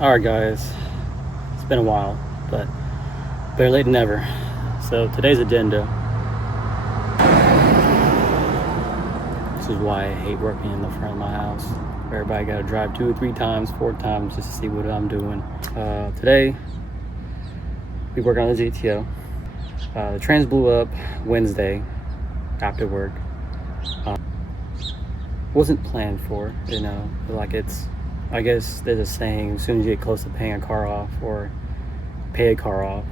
Alright guys, it's been a while, but better late than never. So today's agenda. This is why I hate working in the front of my house. Everybody gotta drive 2 or 3 times, 4 times just to see what I'm doing. Today, we working on the ZTO. The trans blew up Wednesday after work. Wasn't planned for, you know, like I guess there's a saying, as soon as you get close to paying a car off or pay a car off,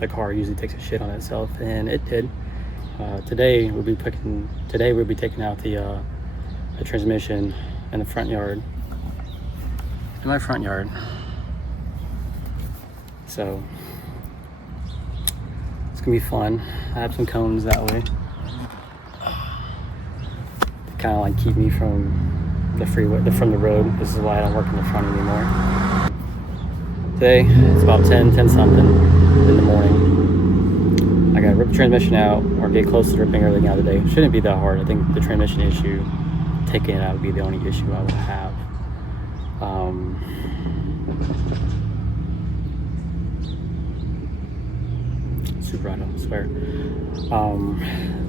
the car usually takes a shit on itself, and it did. Today we'll be taking out the transmission in the front yard, in my front yard. So it's gonna be fun. I have some cones that way to kind of like keep me from the freeway, from the road. This is why I don't work in the front anymore. Today it's about 10 something in the morning. I gotta rip the transmission out or get close to ripping everything out today. Shouldn't be that hard. I think the transmission issue, taking it out would be the only issue I would have. Super right, I swear.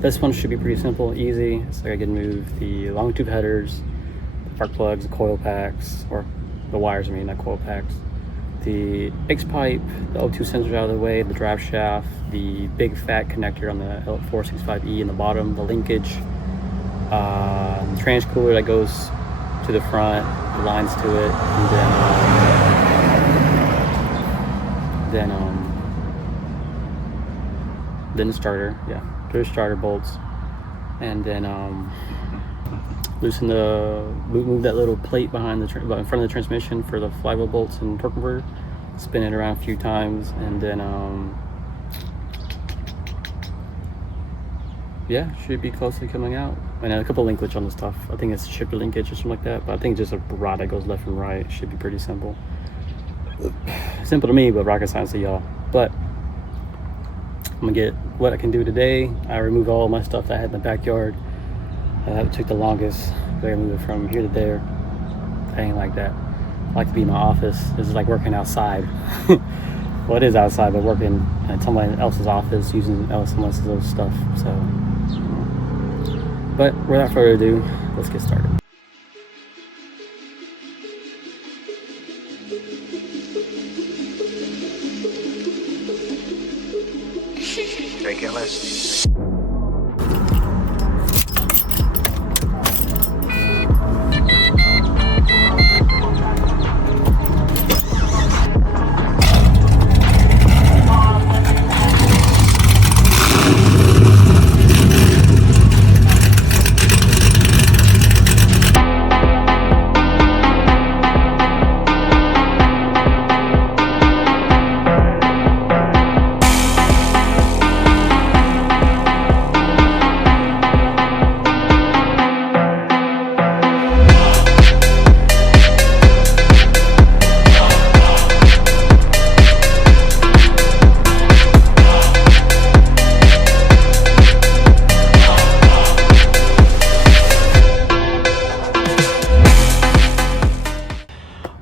This one should be pretty simple, easy. So I can move the long tube headers, the spark plugs, the coil packs, or the wires, I mean, not coil packs. The X pipe, the O2 sensors out of the way, the drive shaft, the big fat connector on the L465E in the bottom, the linkage, the trans cooler that goes to the front, the lines to it, and then the starter, the starter bolts, and then move that little plate behind in front of the transmission for the flywheel bolts and torque converter. Spin it around a few times, and then should be closely coming out. And a couple linkage on the stuff. I think it's shifter linkage or something like that, but I think just a rod that goes left and right. Should be pretty simple. Simple to me, but rocket science to y'all. But I'm gonna get what I can do today. I removed all my stuff that I had in the backyard. That took the longest. I gotta move it from here to there. I ain't like that. I like to be in my office. This is like working outside. Well, it is outside, but working at someone else's office using someone else's stuff. So, but without further ado, let's get started. Take LSD.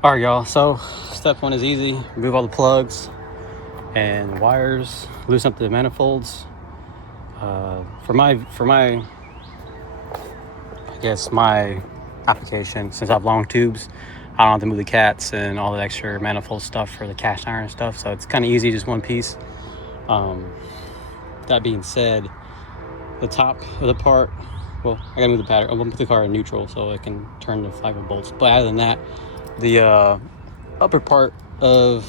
All right, y'all, so step 1 is easy. Remove all the plugs and wires, loosen up the manifolds. For my application, since I have long tubes, I don't have to move the cats and all the extra manifold stuff for the cast iron and stuff, so it's kind of easy, just one piece. That being said, the top of the part, well, I gotta move the battery. I'm gonna put the car in neutral so I can turn the flywheel bolts. But other than that, the upper part of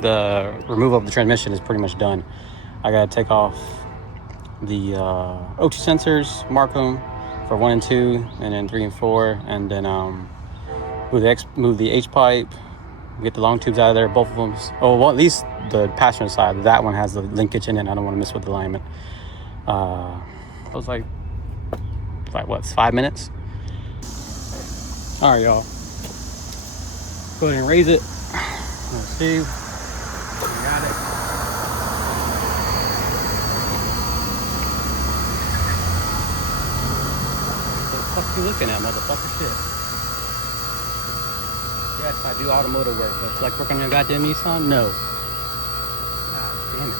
the removal of the transmission is pretty much done. I gotta take off the O2 sensors, mark them for 1 and 2, and then 3 and 4, and then move the H pipe, get the long tubes out of there, both of them. Oh, well, at least the passenger side. That one has the linkage in it. I don't want to mess with the alignment. It was like what, 5 minutes? All right, y'all. Go ahead and raise it. Let's see. We got it. What the fuck you looking at, motherfucker? Shit. Yes, I do automotive work, but it's like working on your goddamn Nissan? No. God damn it.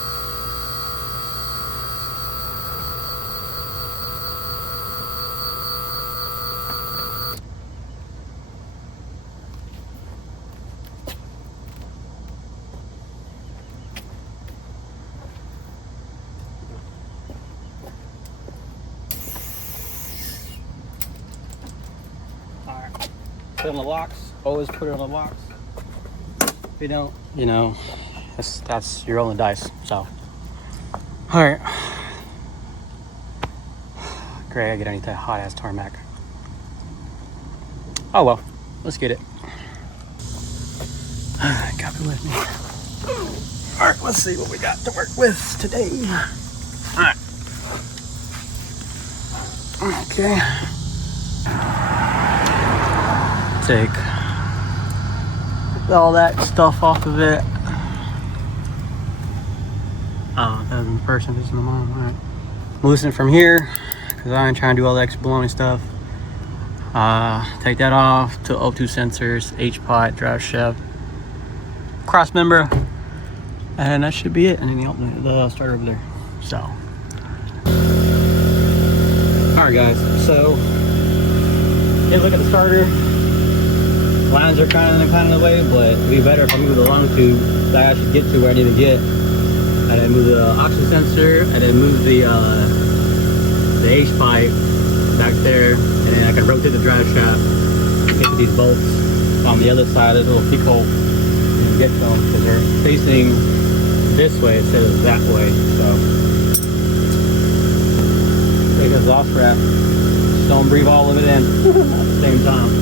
Alright. Put it on the locks. Always put it on the locks. If you don't, you know, that's you're rolling the dice. So, all right. Great, I get underneath that hot ass tarmac. Oh well, let's get it. Copy with me. All right, let's see what we got to work with today. All right. Okay. Take all that stuff off of it. Oh, that was in person. This is my mom. All right. Loosen it from here because I ain't trying to do all the extra baloney stuff. Take that off to O2 sensors, H-pot, drive shaft, cross member, and that should be it. And then the starter over there. So, all right, guys. So, take a look at the starter. Lines are kind of in the way, but it'd be better if I move the long tube that I actually get to where I need to get. I then move the oxygen sensor, and then move the H pipe back there, and then I can rotate the drive shaft, get to these bolts on the other side of the little peak hole, and get them because they're facing this way instead of that way. So take a exhaust wrap, just don't breathe all of it in at the same time.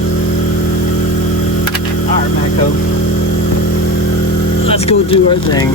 All right, Matco, let's go do our thing.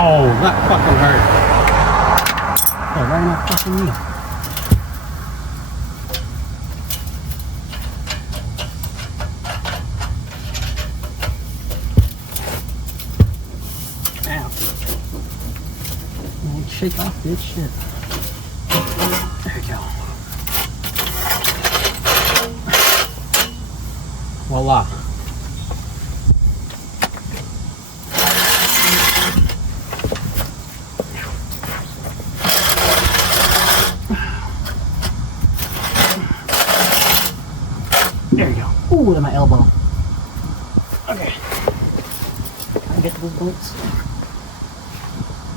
Ow, that fucking hurt. Oh, right in my fucking knee. Ow. Shake off this shit. There you go. Voila. There you go. Ooh, at my elbow. Okay. Can I get those bolts?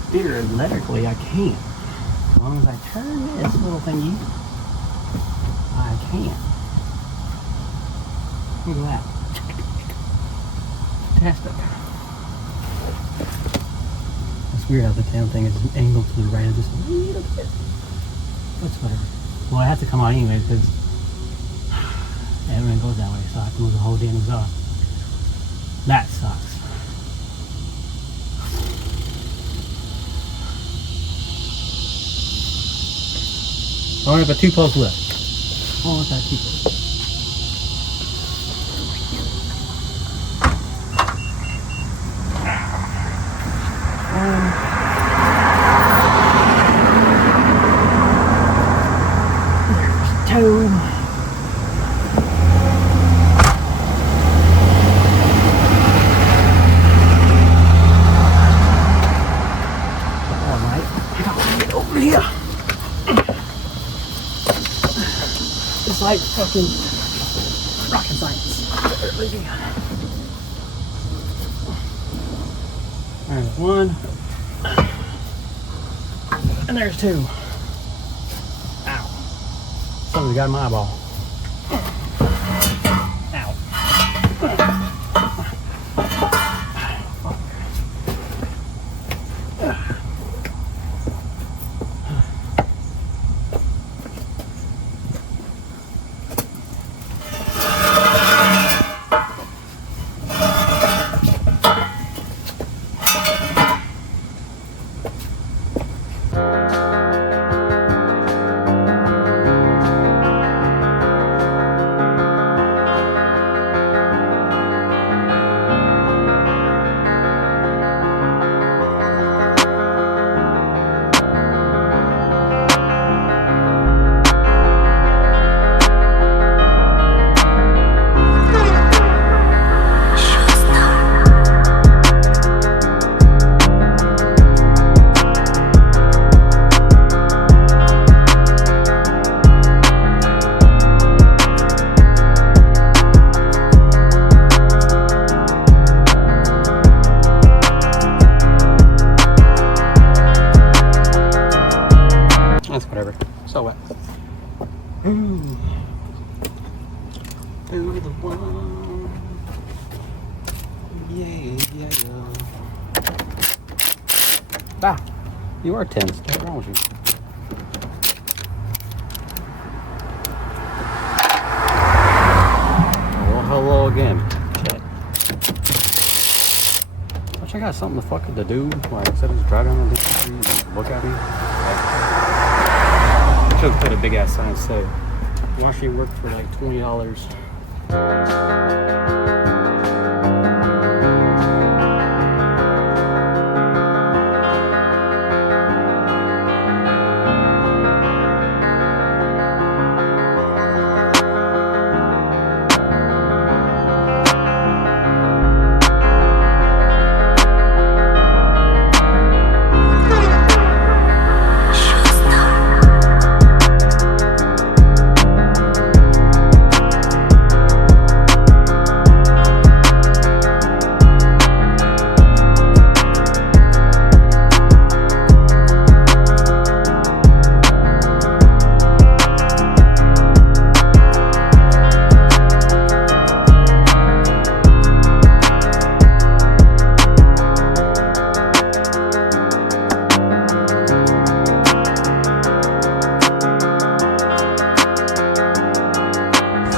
Theoretically, I can. As long as I turn this little thingy, I can. Look at that. Fantastic. It's weird how the damn thing is angled to the right of just a little bit. That's whatever. Well, I have to come out anyway because everything goes that way, so I have to move the whole damn exhaust. That sucks. I only have a 2-post lift. Oh, that cheaper. Two. Alright, I gotta get over here. It's like fucking rocket science. There's one. And there's two. Ow. Something got in my eyeball. Ow. That's whatever. So what? Ooh, the one. Yeah. Ah, you are tense. What's wrong with you? Well, hello again. Shit. Wish I got something to fucking to do. Like, instead of just driving on the street and look at me. I should have put a big ass sign say, washing work for like $20.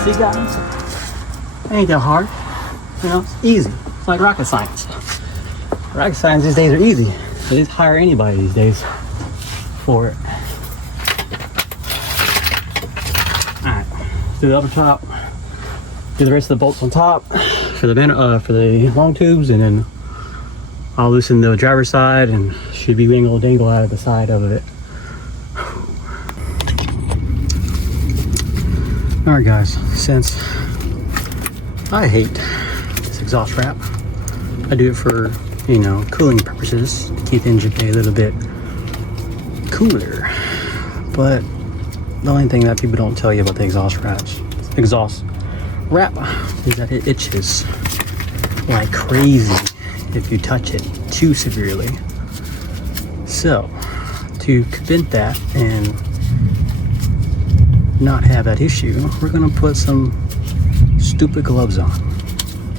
See guys, it ain't that hard. You know, it's easy. It's like rocket science. Rocket science these days are easy. They just hire anybody these days for it. Alright, do the upper top, do the rest of the bolts on top for the long tubes, and then I'll loosen the driver's side and should be wingle dangle out of the side of it. Alright guys, since I hate this exhaust wrap, I do it for, you know, cooling purposes, to keep the engine bay a little bit cooler. But the only thing that people don't tell you about the exhaust wrap is that it itches like crazy if you touch it too severely. So, to prevent that and not have that issue, we're gonna put some stupid gloves on.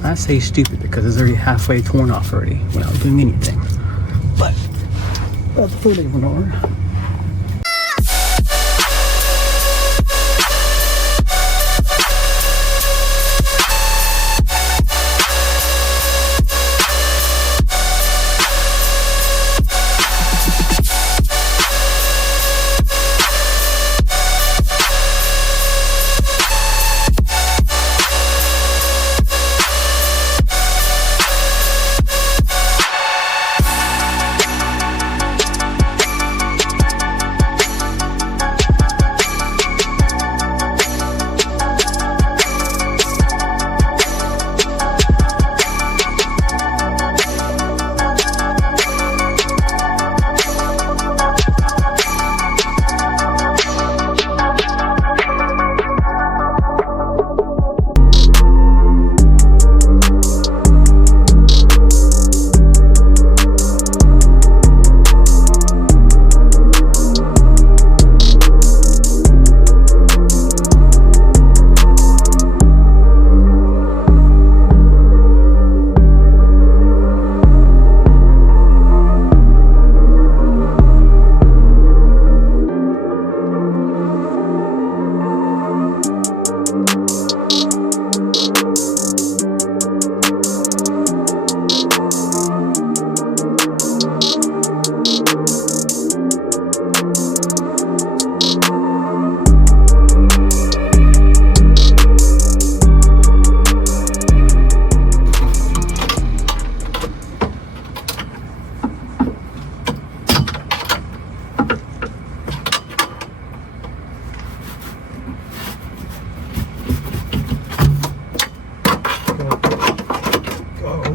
I say stupid because it's already halfway torn off already without doing anything. But that's a full ignore.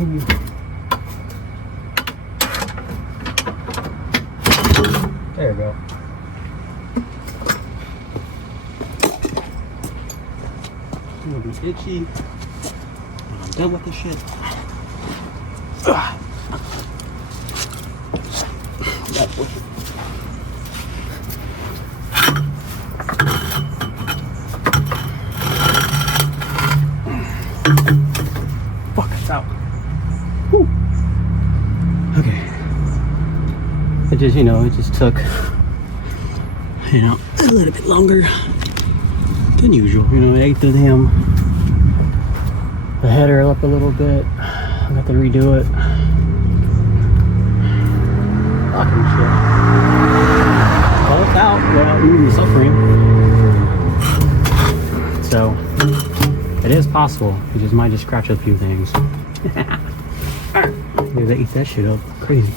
There we go. I'm gonna be itchy. I'm done with this shit. Ugh. Fuck, it's out. Whew. Okay. It just, it just took, a little bit longer than usual. I ate the header up a little bit. I got to redo it. Fucking shit. Well, it's out without even suffering. So, it is possible. You just might just scratch a few things. Alright, maybe they eat that shit up. Crazy.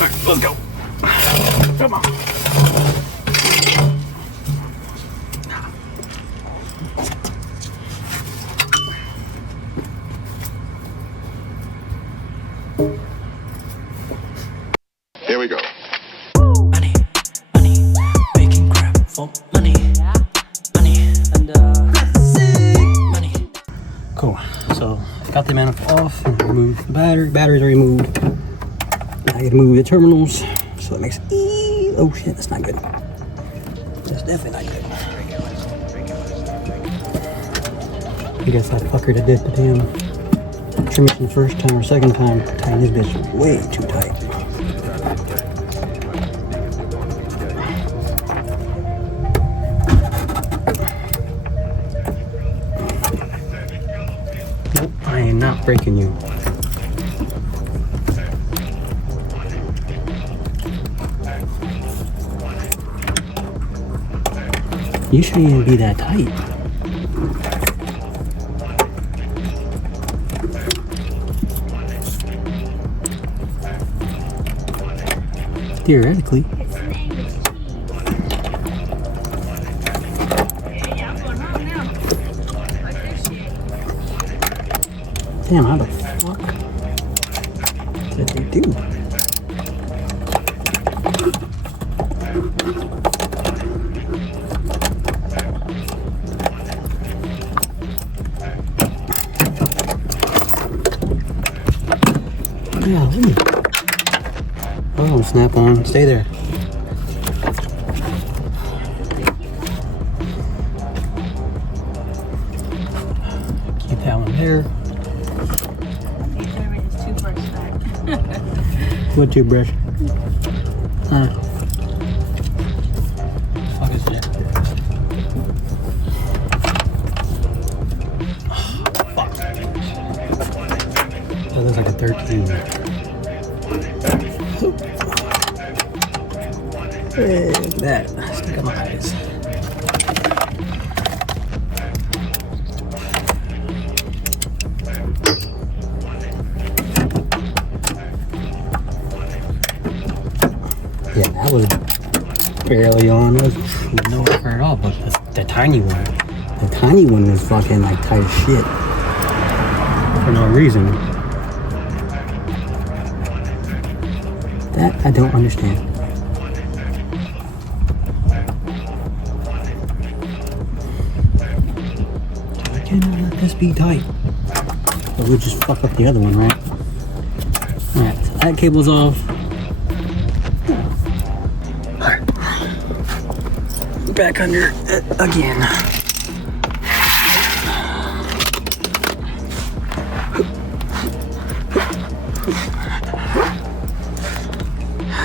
Alright, let's go. Come on. Here we go. Money, money, making crap for money. Money, and money. Cool. So, got the manifold off and removed the battery. Batteries are removed. Now I gotta move the terminals. So it makes oh shit, that's not good. That's definitely not good. I guess that fucker that did the damn transmission first time or second time tightened his bitch way too tight. Nope, I am not breaking you. You shouldn't even be that tight. Theoretically. Damn, how the fuck did they do? Yeah, oh, snap on. Stay there. Keep that one there. What toothbrush? Fuck is that? Fuck. That looks like a 13. Hey, look at that. Stick on my eyes. Yeah, that was barely on. There was no effort at all, but the tiny one was fucking like tight as shit. For no reason. That I don't understand. I cannot let this be tight. But we'll just fuck up the other one, right? Alright, so that cable's off. Alright. Back under it again.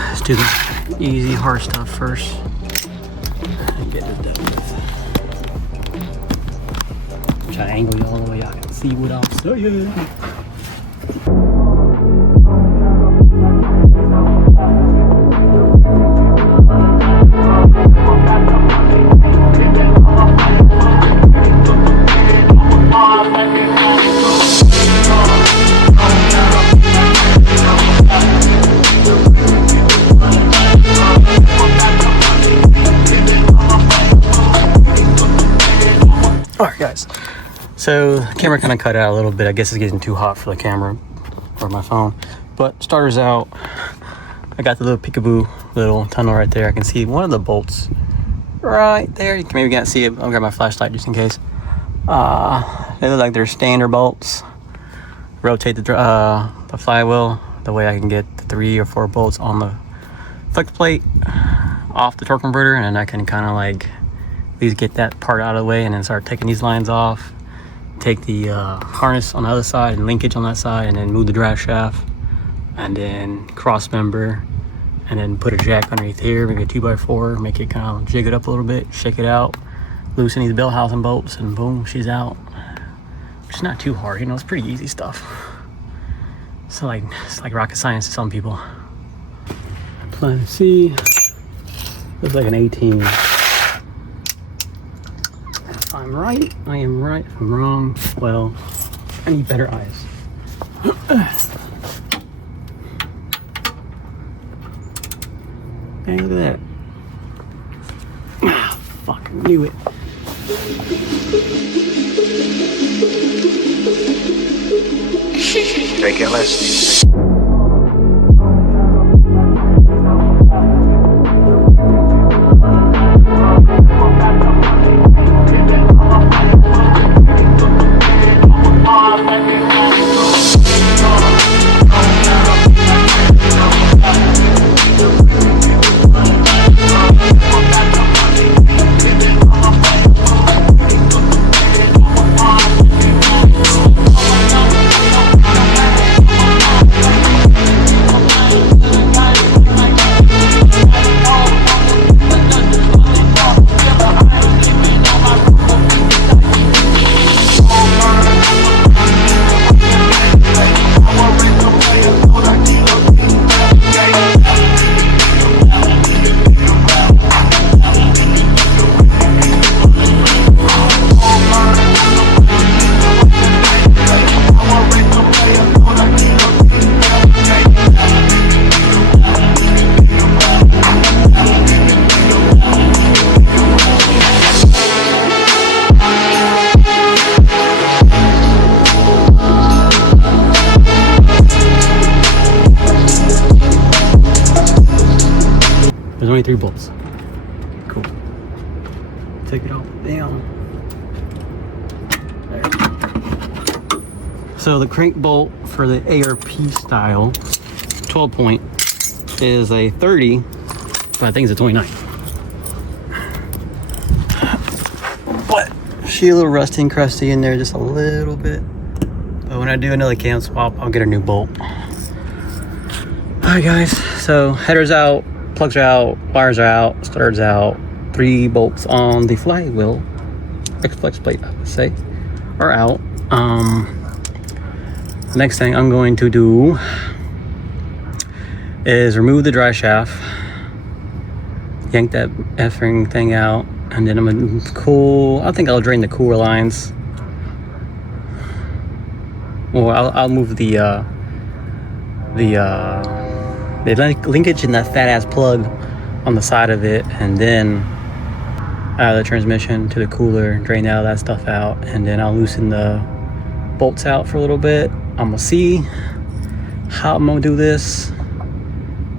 Let's do the easy hard stuff first. And get it done with. Try to angle you all the way out and see what I'm saying. Alright guys, so the camera kind of cut out a little bit. I guess it's getting too hot for the camera. or my phone. But starters out, I got the little peekaboo little tunnel right there. I can see one of the bolts right there. You can maybe can't see it. I'll grab my flashlight just in case. They look like they're standard bolts. Rotate the flywheel the way I can get the 3 or 4 bolts on the flex plate off the torque converter, and then I can kind of like at least get that part out of the way and then start taking these lines off, take the harness on the other side and linkage on that side, and then move the drive shaft and then cross member, and then put a jack underneath here, maybe a 2x4, make it kind of jig it up a little bit, shake it out, loosen these bell housing bolts, and boom, she's out. It's not too hard, you know, it's pretty easy stuff. So like, it's like rocket science to some people. Plan C, looks like an 18. If I'm right, I am right. If I'm wrong, well, I need better eyes. Hey, look at that. Ah, fucking knew it. Take LSD. There's only 3 bolts. Cool. Take it all down. There. So the crank bolt for the ARP style 12 point is a 30, but I think it's a 29. But she's a little rusty and crusty in there just a little bit. But when I do another cam swap, I'll get a new bolt. Alright guys, so header's out, plugs are out, wires are out, starters out, 3 bolts on the flywheel, flex plate I would say, are out. Next thing I'm going to do is remove the dry shaft, yank that effing thing out, and then I'm gonna I think I'll drain the cooler lines. Well, I'll move the linkage in that fat ass plug on the side of it, and then out of the transmission to the cooler, drain all that stuff out, and then I'll loosen the bolts out for a little bit. I'm gonna see how I'm gonna do this,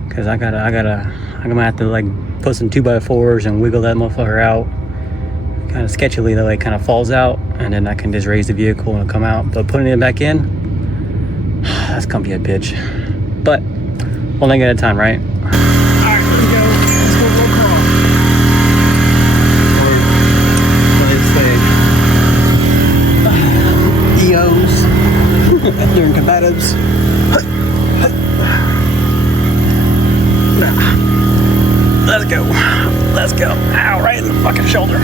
because I'm gonna have to like put some 2x4s and wiggle that motherfucker out kind of sketchily, that way it kind of falls out, and then I can just raise the vehicle and it'll come out. But putting it back in, that's gonna be a bitch. But one thing at a time, right? Alright, let's go. Let's go roll crawl. Or what did it say? EOs. Doing combatives. Let's go. Let's go. Ow, right in the fucking shoulder.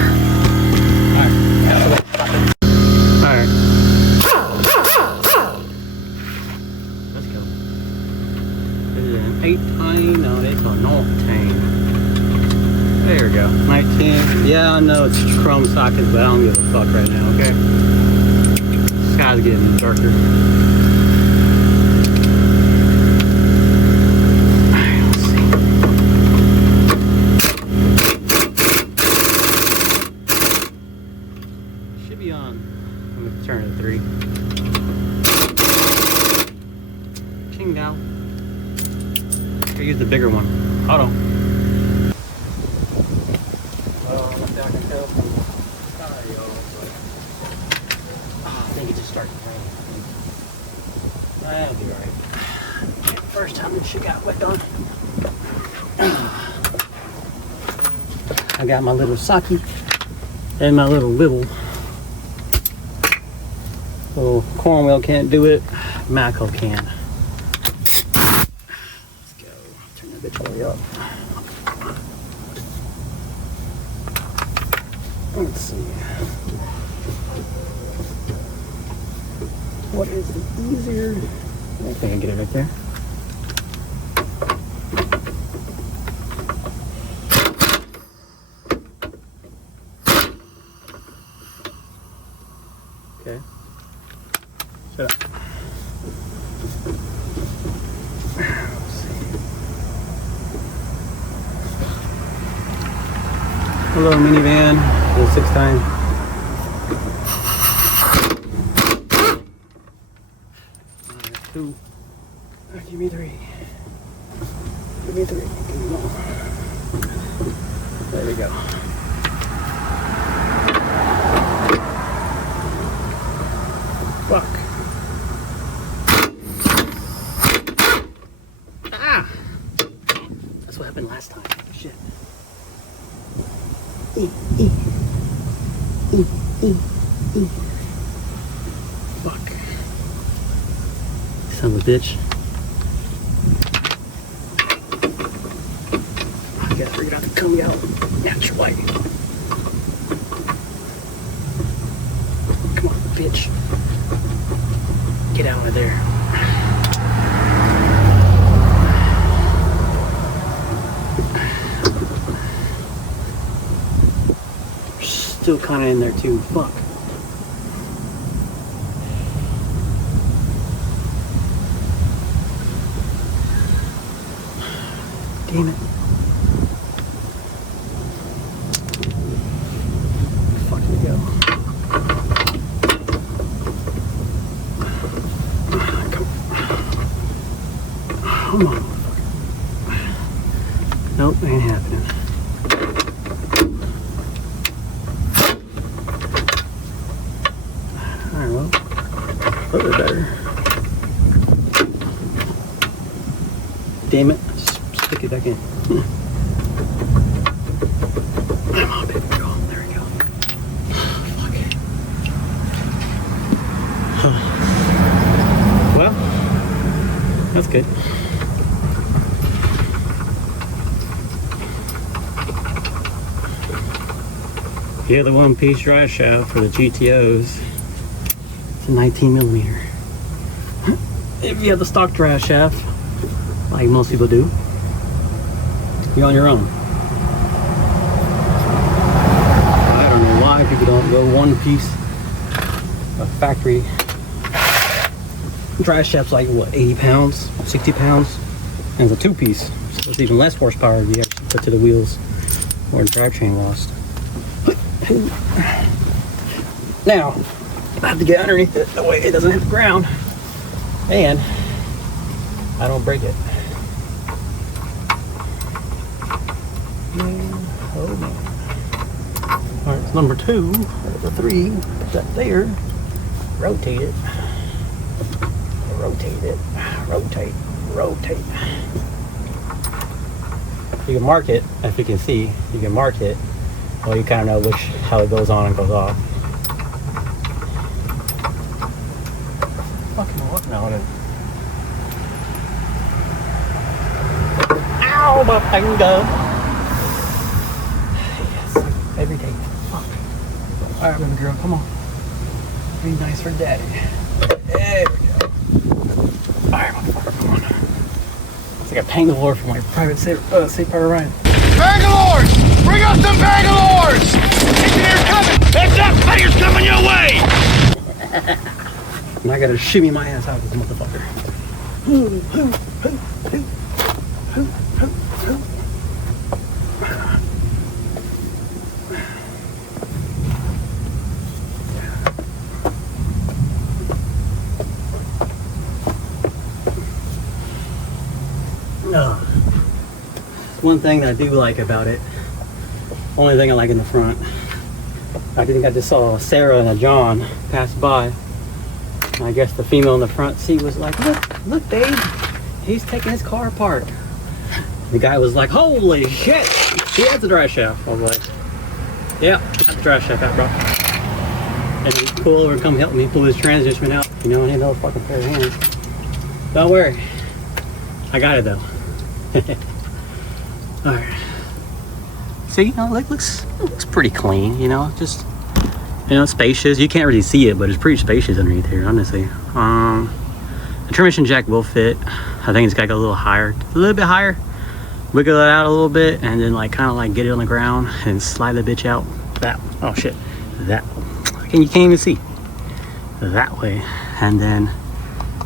Alright. Alright. Let's go. This is an 8-tine. No, it's a 19. There we go. 19. Yeah, I know it's chrome sockets, but I don't give a fuck right now, okay? Sky's getting darker. Should be on. I'm gonna turn it to 3. cleaned out. I use the bigger one. Hold on. Well, I can tell from the sky, but I think it just started raining. That'll be alright. First time this shit got wet on. I got my little sake and my little Cornwell can't do it. Mako can. Let's go. Turn that bitch way up. Let's see. What is the easier? I think I can get it right there. Okay. Shut up. Let's see. Hello, minivan. The 6-time. Two. Give me 3. Give me 3. Give me more. There we go. Fuck. Ah! That's what happened last time. Shit. Fuck. Son of a bitch. I gotta figure out to come out naturally. Come on, bitch. Get out of there. Still kind of in there too. Fuck. Damn it. Fuck it go. Come on. Nope, ain't happening. Alright, well, a little bit better. Damn it, just stick it back in. Come on, baby girl. There we go. Fuck it. Well, that's good. Yeah, the one-piece drive shaft for the GTOs. It's a 19mm. If you have the stock drive shaft, like most people do, you're on your own. I don't know why people don't go one-piece. A factory drive shaft's like what, 80 pounds, 60 pounds, and it's a 2-piece, so it's even less horsepower if you actually put to the wheels or drivetrain lost. Now, I have to get underneath it that way it doesn't hit the ground, and I don't break it. Oh man. Alright, it's number 2, the 3, put that there, rotate it, rotate. You can mark it, if you can see, you can mark it. Well, you kind of know how it goes on and goes off. Fucking what now? Ow, my finger! Yes, every day. Fuck. Alright, baby girl, come on. Be nice for daddy. There we go. Alright, motherfucker, come on. It's like a Bangalore for my private safe power ride. Bangalores! Bring up some Bangalores! Engineer's coming! Heads up! Fighter's coming your way! And I gotta shimmy my ass out of this motherfucker. one thing that I do like about it. Only thing I like in the front. I think I just saw Sarah and a John pass by. And I guess the female in the front seat was like, look, babe, he's taking his car apart. The guy was like, holy shit, he has a dry shaft. I was like, yeah, got the dry shaft out, bro. And he'd pull over and come help me pull his transmission out. You know, I need another fucking pair of hands. Don't worry, I got it though. All right. So, you know, it looks pretty clean, you know, just, you know, spacious. You can't really see it, but it's pretty spacious underneath here, honestly. The transmission jack will fit. I think it's got to go a little higher, a little bit higher. Wiggle it out a little bit, and then like kind of like get it on the ground and slide the bitch out. That, oh shit, that. You can't even see. That way, and then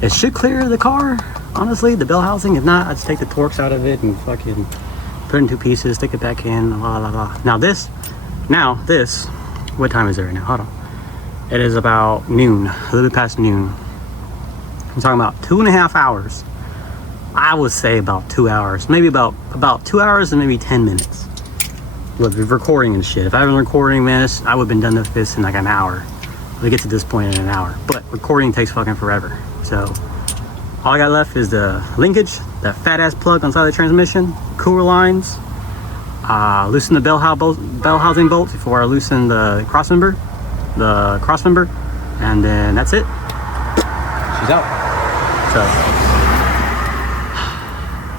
it should clear the car. Honestly, the bell housing. If not, I'd just take the Torx out of it and fucking put it in 2 pieces, stick it back in, la la la. Now this, what time is it right now? Hold on. It is about noon, a little bit past noon. I'm talking about 2.5 hours. I would say about 2 hours, maybe about 2 hours and maybe 10 minutes with recording and shit. If I was recording, man, I would have been done with this in like an hour. We get to this point in an hour, but recording takes fucking forever. So all I got left is the linkage, that fat ass plug on the side of the transmission, cooler lines, loosen the bell housing bolts before I loosen the cross member, and then that's it. She's out. So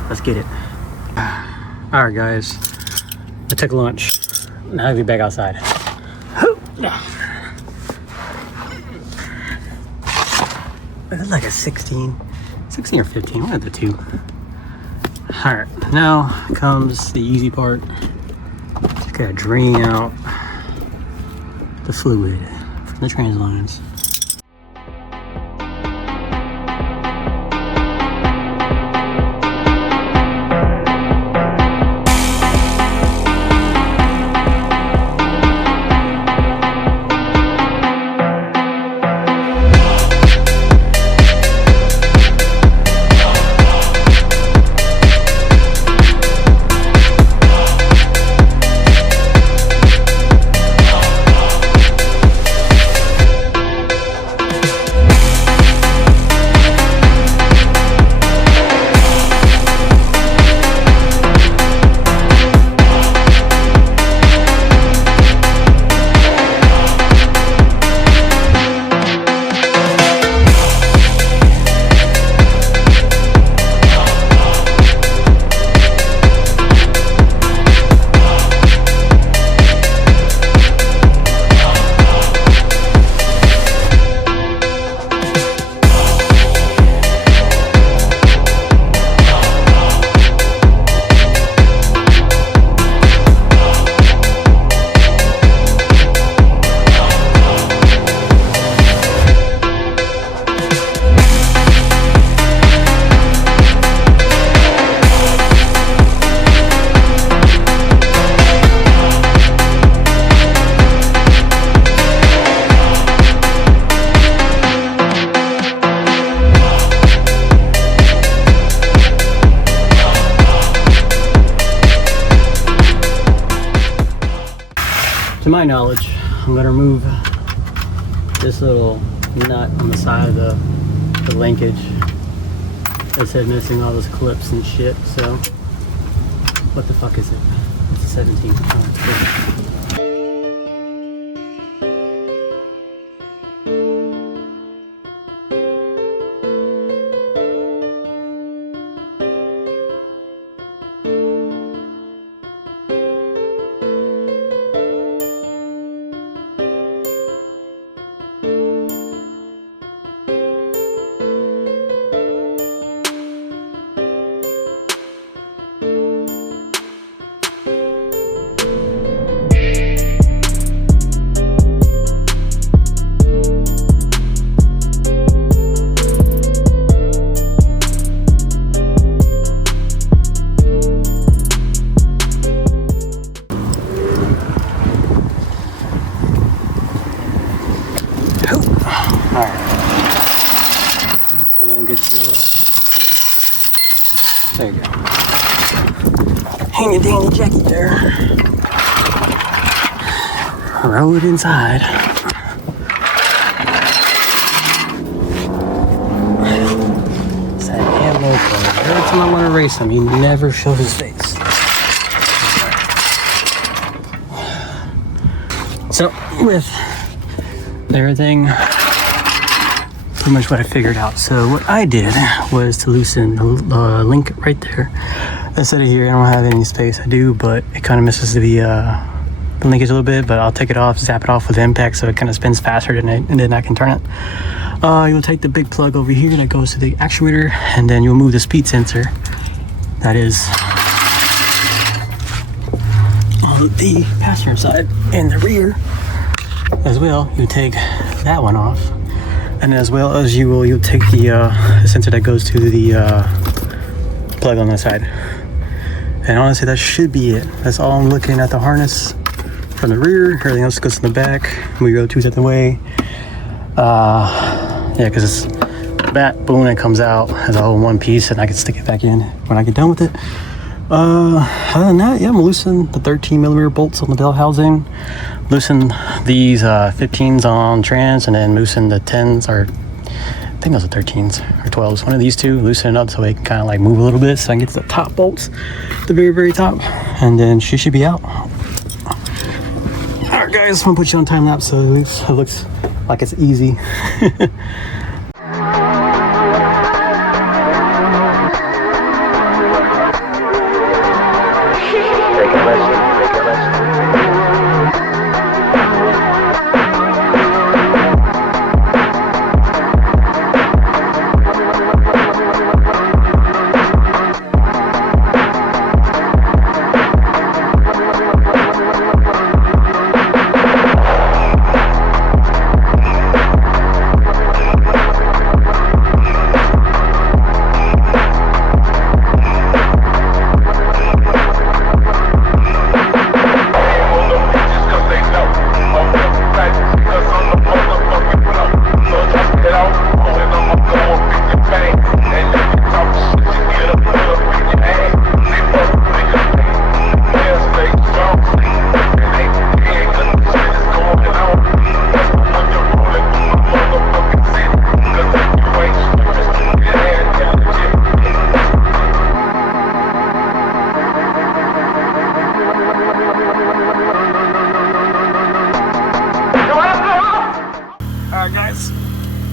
let's get it. All right, guys. I took lunch. Now I'll be back outside. It's like a 16 or 15, one of the two. All right, now comes the easy part. Just gotta drain out the fluid from the trans lines. To my knowledge, I'm gonna remove this little nut on the side of the linkage. It said missing all those clips and shit, so what the fuck is it? It's a 17. Oh, it's good. There you go. handy dandy jacket there. Roll it inside. It's that ammo player. Every time I want to race him, he never shows his face. So, with everything, pretty much what I figured out. So what I did was to loosen the link right there. Instead of here, I don't have any space. I do, but it kind of misses the linkage a little bit, but I'll take it off, zap it off with impact so it kind of spins faster and then I can turn it. You'll take the big plug over here that goes to the actuator, and then you'll move the speed sensor that is on the passenger side and the rear as well. You take that one off, and as well as you'll take the sensor that goes to the plug on the side. And honestly, that should be it. That's all I'm looking at. The harness from the rear, everything else goes in the back. We go 2 steps away. Yeah, because that boom, it comes out as all in one piece, and I can stick it back in when I get done with it. Other than that, yeah, I'm gonna loosen the 13mm bolts on the bell housing, loosen these 15s on trans, and then loosen the 10s, or I think those are 13s or 12s. One of these two, loosen it up so it can kind of like move a little bit, so I can get to the top bolts, the very, very top, and then she should be out. All right, guys, I'm gonna put you on time lapse so it looks like it's easy.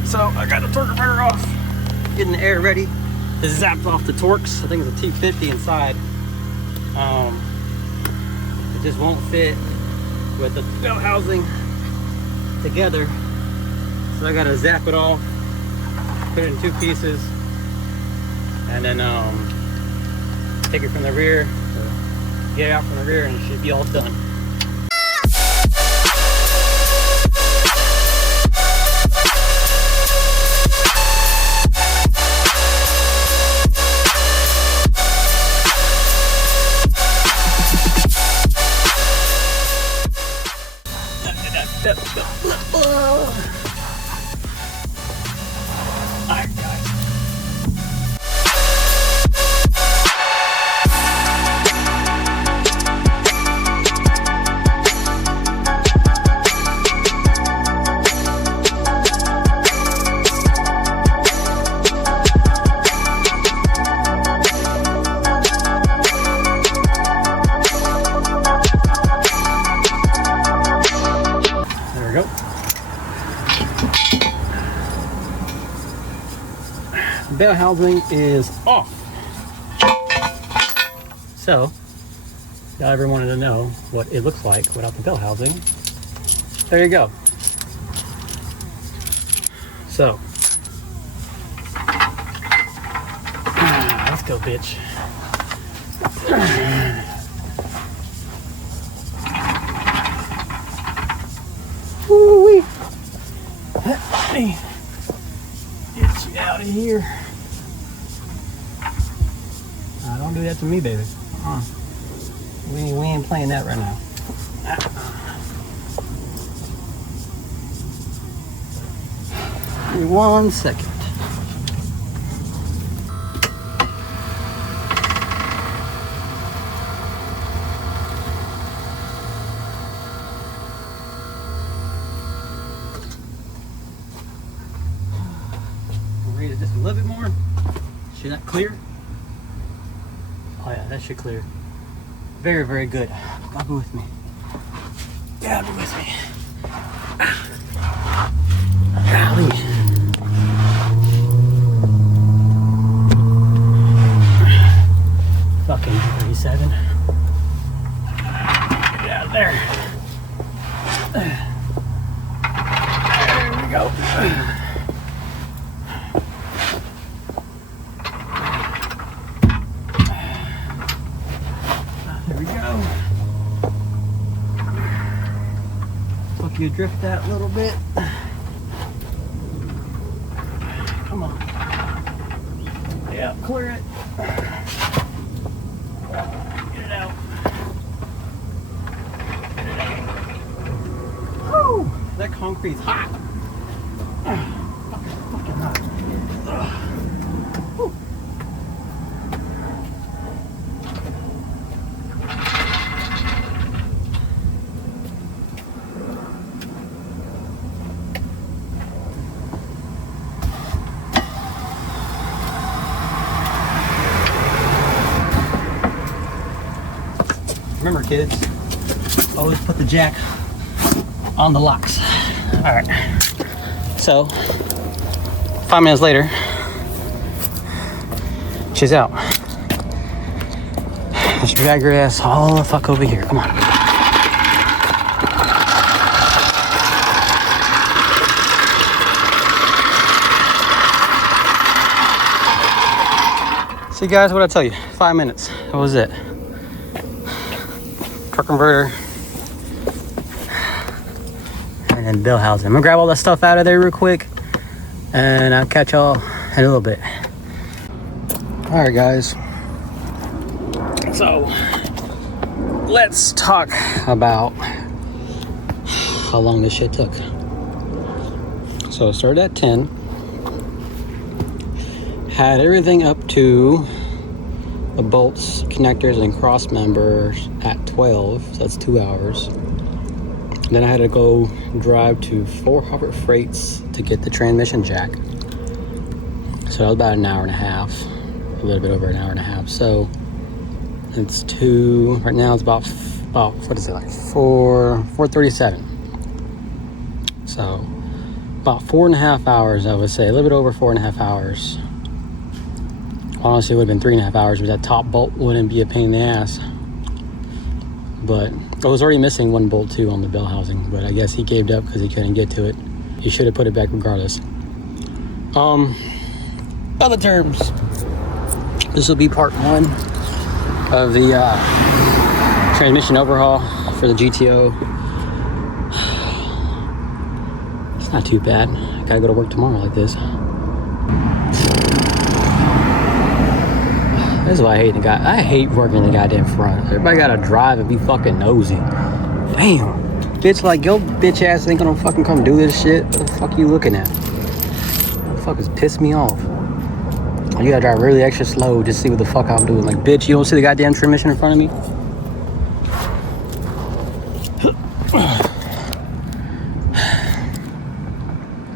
So I got the torque converter off, getting the air ready. It zapped off the Torx. I think it's a T50 inside. It just won't fit with the belt housing together. So I gotta zap it off, put it in 2 pieces, and then take it from the rear, get it out from the rear, and it should be all done. Alright, guys. There we go. Bell housing is off. So, y'all ever wanted to know what it looks like without the bell housing? There you go. So, let's go, bitch. Woo-wee. Let me get you out of here. Don't do that to me, baby. We ain't playing that right now. Give me 1 second. just a little bit more. Should that clear? Oh yeah, that should clear. Very, very good. God be with me. God be with me. Golly. Fucking 37. Get out of there. There we go. There we go. Fuck you, drift that a little bit. Come on. Yeah, clear it. Get it out. Get it out. Woo! That concrete's hot. Fucking hot. Woo. Remember, kids, always put the jack on the locks. All right. So, 5 minutes later, she's out. Let's drag her ass all the fuck over here. Come on. See, guys, what I tell you? 5 minutes. That was it. Truck converter, and then bill housing. I'm gonna grab all that stuff out of there real quick, and I'll catch y'all in a little bit. All right, guys. So let's talk about how long this shit took. So it started at 10. Had everything up to the bolts, connectors, and cross members at 12, so that's 2 hours. Then I had to go drive to 4 Harbor Freights to get the transmission jack. So that was about an hour and a half, a little bit over an hour and a half. So it's right now it's about what is it, like 4:37. So about 4.5 hours, I would say, a little bit over 4.5 hours. Honestly, it would have been 3.5 hours, but that top bolt wouldn't be a pain in the ass. But I was already missing one bolt too on the bell housing, but I guess he gave up because he couldn't get to it. He should have put it back regardless. Other terms, this will be part 1 of the transmission overhaul for the GTO. It's not too bad. I gotta go to work tomorrow like this. This is why I hate working in the goddamn front. Everybody gotta drive and be fucking nosy. Damn. Bitch, like, your bitch ass ain't gonna fucking come do this shit. What the fuck you looking at? Motherfuckers piss me off. You gotta drive really extra slow just to see what the fuck I'm doing. Like, bitch, you don't see the goddamn transmission in front of me?